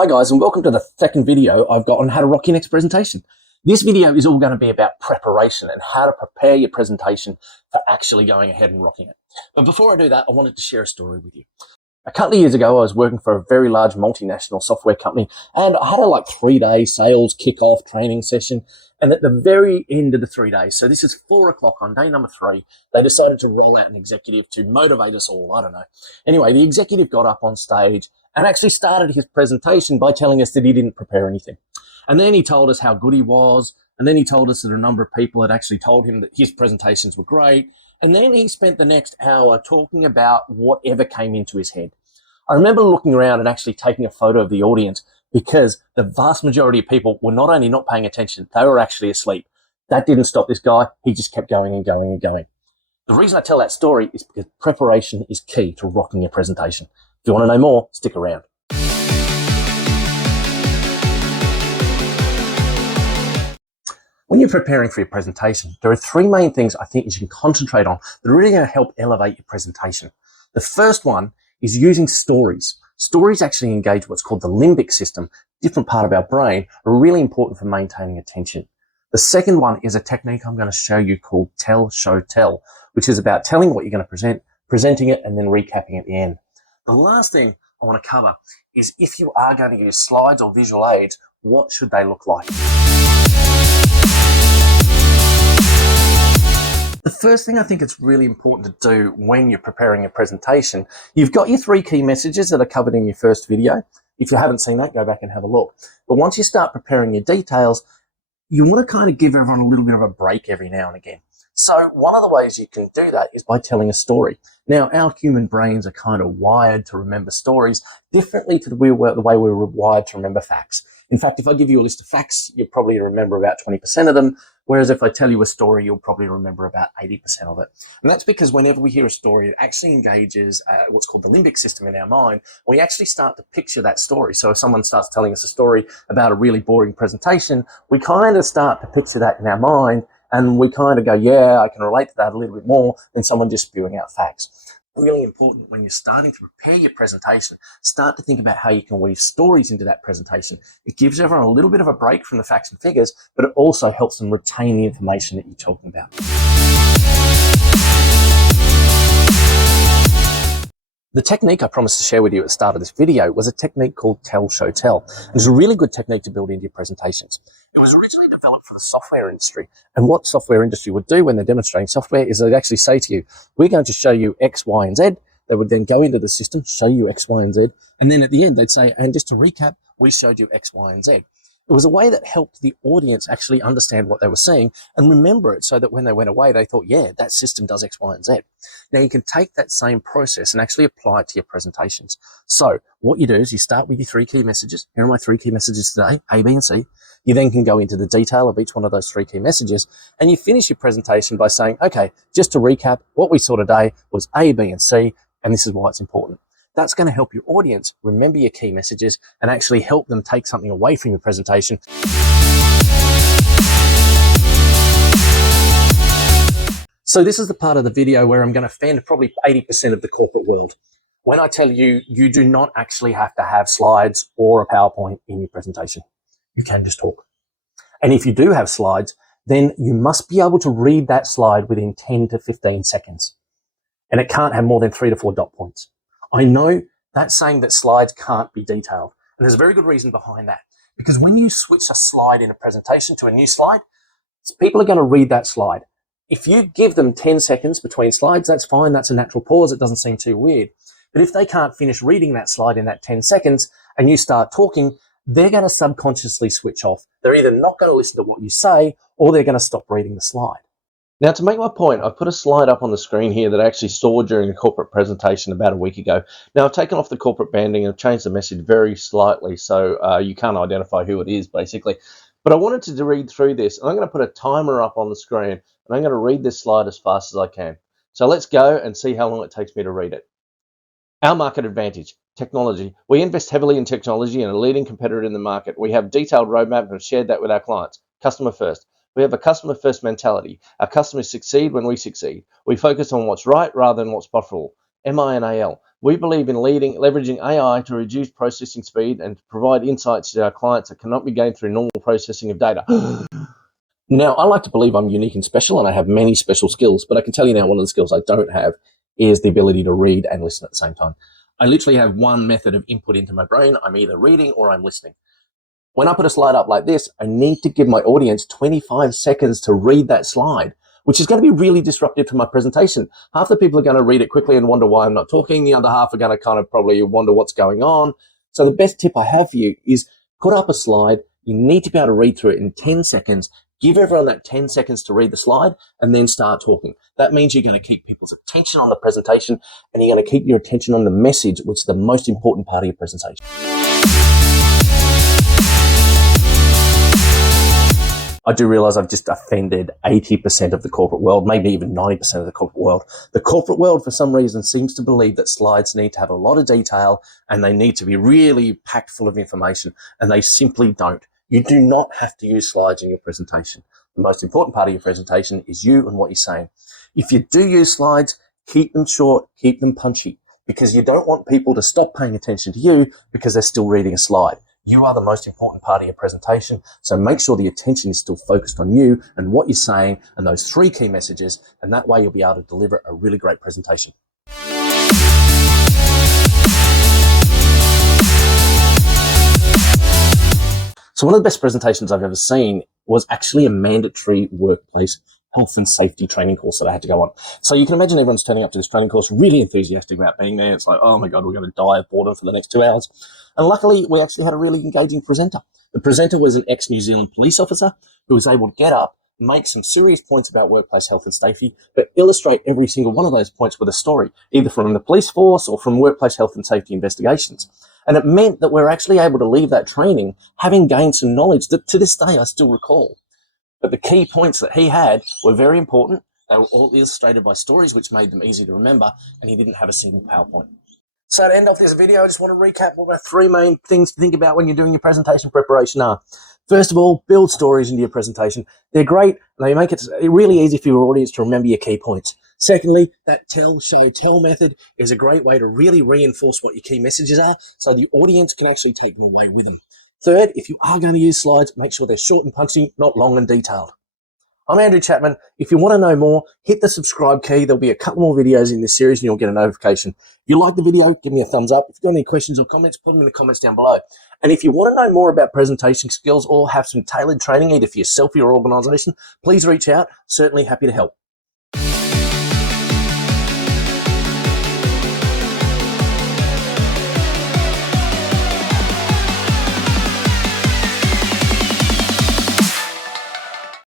Hi guys, and welcome to the second video I've got on how to rock your next presentation. This video is all going to be about preparation and how to prepare your presentation for actually going ahead and rocking it. But before I do that, I wanted to share a story with you. A couple of years ago, I was working for a very large multinational software company, and I had a 3-day sales kickoff training session. And at the very end of the 3 days, so this is 4 o'clock on day number 3, they decided to roll out an executive to motivate us all. I don't know. Anyway, the executive got up on stage and actually started his presentation by telling us that he didn't prepare anything. And then he told us how good he was. And then he told us that a number of people had actually told him that his presentations were great. And then he spent the next hour talking about whatever came into his head. I remember looking around and actually taking a photo of the audience because the vast majority of people were not only not paying attention, they were actually asleep. That didn't stop this guy. He just kept going and going and going. The reason I tell that story is because preparation is key to rocking your presentation. If you want to know more, stick around. When you're preparing for your presentation, there are 3 main things I think you can concentrate on that are really going to help elevate your presentation. The first one is using stories. Stories actually engage what's called the limbic system, different part of our brain, are really important for maintaining attention. The second one is a technique I'm going to show you called tell, show, tell, which is about telling what you're going to present, presenting it, and then recapping at the end. The last thing I want to cover is if you are going to use slides or visual aids, what should they look like? The first thing I think it's really important to do when you're preparing a presentation, you've got your 3 key messages that are covered in your first video. If you haven't seen that, go back and have a look. But once you start preparing your details, you want to kind of give everyone a little bit of a break every now and again. So one of the ways you can do that is by telling a story. Now, our human brains are kind of wired to remember stories differently to the way we're wired to remember facts. In fact, if I give you a list of facts, you'll probably remember about 20% of them, whereas if I tell you a story, you'll probably remember about 80% of it. And that's because whenever we hear a story, it actually engages what's called the limbic system in our mind. We actually start to picture that story. So if someone starts telling us a story about a really boring presentation, we kind of start to picture that in our mind, and we kind of go, yeah, I can relate to that a little bit more than someone just spewing out facts. Really important when you're starting to prepare your presentation, start to think about how you can weave stories into that presentation. It gives everyone a little bit of a break from the facts and figures, but it also helps them retain the information that you're talking about. The technique I promised to share with you at the start of this video was a technique called tell, show, tell. And it's a really good technique to build into your presentations. It was originally developed for the software industry. And what software industry would do when they're demonstrating software is they'd actually say to you, we're going to show you X, Y, and Z. They would then go into the system, show you X, Y, and Z. And then at the end, they'd say, and just to recap, we showed you X, Y, and Z. It was a way that helped the audience actually understand what they were seeing and remember it so that when they went away, they thought, yeah, that system does X, Y, and Z. Now you can take that same process and actually apply it to your presentations. So what you do is you start with your 3 key messages. Here are my 3 key messages today, A, B, and C. You then can go into the detail of each one of those 3 key messages, and you finish your presentation by saying, okay, just to recap, what we saw today was A, B, and C, and this is why it's important. That's going to help your audience remember your key messages and actually help them take something away from your presentation. So this is the part of the video where I'm going to offend probably 80% of the corporate world. When I tell you, you do not actually have to have slides or a PowerPoint in your presentation. You can just talk. And if you do have slides, then you must be able to read that slide within 10 to 15 seconds. And it can't have more than 3 to 4 dot points. I know that's saying that slides can't be detailed. And there's a very good reason behind that. Because when you switch a slide in a presentation to a new slide, people are going to read that slide. If you give them 10 seconds between slides, that's fine. That's a natural pause. It doesn't seem too weird. But if they can't finish reading that slide in that 10 seconds and you start talking, they're going to subconsciously switch off. They're either not going to listen to what you say or they're going to stop reading the slide. Now, to make my point, I've put a slide up on the screen here that I actually saw during a corporate presentation about a week ago. Now, I've taken off the corporate banding and changed the message very slightly so you can't identify who it is, basically. But I wanted to read through this, and I'm going to put a timer up on the screen, and I'm going to read this slide as fast as I can. So let's go and see how long it takes me to read it. Our market advantage, technology. We invest heavily in technology and a leading competitor in the market. We have a detailed roadmap and have shared that with our clients. Customer first. We have a customer-first mentality. Our customers succeed when we succeed. We focus on what's right rather than what's profitable. MINAL. We believe in leveraging AI to reduce processing speed and to provide insights to our clients that cannot be gained through normal processing of data. Now, I like to believe I'm unique and special, and I have many special skills, but I can tell you now one of the skills I don't have is the ability to read and listen at the same time. I literally have one method of input into my brain. I'm either reading or I'm listening. When I put a slide up like this, I need to give my audience 25 seconds to read that slide, which is going to be really disruptive to my presentation. Half the people are going to read it quickly and wonder why I'm not talking. The other half are going to kind of probably wonder what's going on. So the best tip I have for you is put up a slide. You need to be able to read through it in 10 seconds. Give everyone that 10 seconds to read the slide and then start talking. That means you're going to keep people's attention on the presentation and you're going to keep your attention on the message, which is the most important part of your presentation. I do realize I've just offended 80% of the corporate world, maybe even 90% of the corporate world. The corporate world, for some reason, seems to believe that slides need to have a lot of detail and they need to be really packed full of information, and they simply don't. You do not have to use slides in your presentation. The most important part of your presentation is you and what you're saying. If you do use slides, keep them short, keep them punchy, because you don't want people to stop paying attention to you because they're still reading a slide. You are the most important part of your presentation, so make sure the attention is still focused on you and what you're saying and those 3 key messages, and that way you'll be able to deliver a really great presentation. So one of the best presentations I've ever seen was actually a mandatory workplace health and safety training course that I had to go on. So you can imagine everyone's turning up to this training course really enthusiastic about being there. It's like, oh my God, we're going to die of boredom for the next 2 hours. And luckily, we actually had a really engaging presenter. The presenter was an ex-New Zealand police officer who was able to get up, make some serious points about workplace health and safety, but illustrate every single one of those points with a story, either from the police force or from workplace health and safety investigations. And it meant that we're actually able to leave that training having gained some knowledge that to this day I still recall. But the key points that he had were very important. They were all illustrated by stories, which made them easy to remember, and he didn't have a single PowerPoint. So to end off this video, I just want to recap what my 3 main things to think about when you're doing your presentation preparation are. First of all, build stories into your presentation. They're great, and they make it really easy for your audience to remember your key points. Secondly, that tell, show, tell method is a great way to really reinforce what your key messages are so the audience can actually take them away with them. Third, if you are going to use slides, make sure they're short and punchy, not long and detailed. I'm Andrew Chapman. If you want to know more, hit the subscribe key. There'll be a couple more videos in this series and you'll get a notification. If you like the video, give me a thumbs up. If you've got any questions or comments, put them in the comments down below. And if you want to know more about presentation skills or have some tailored training, either for yourself or your organization, please reach out. Certainly happy to help.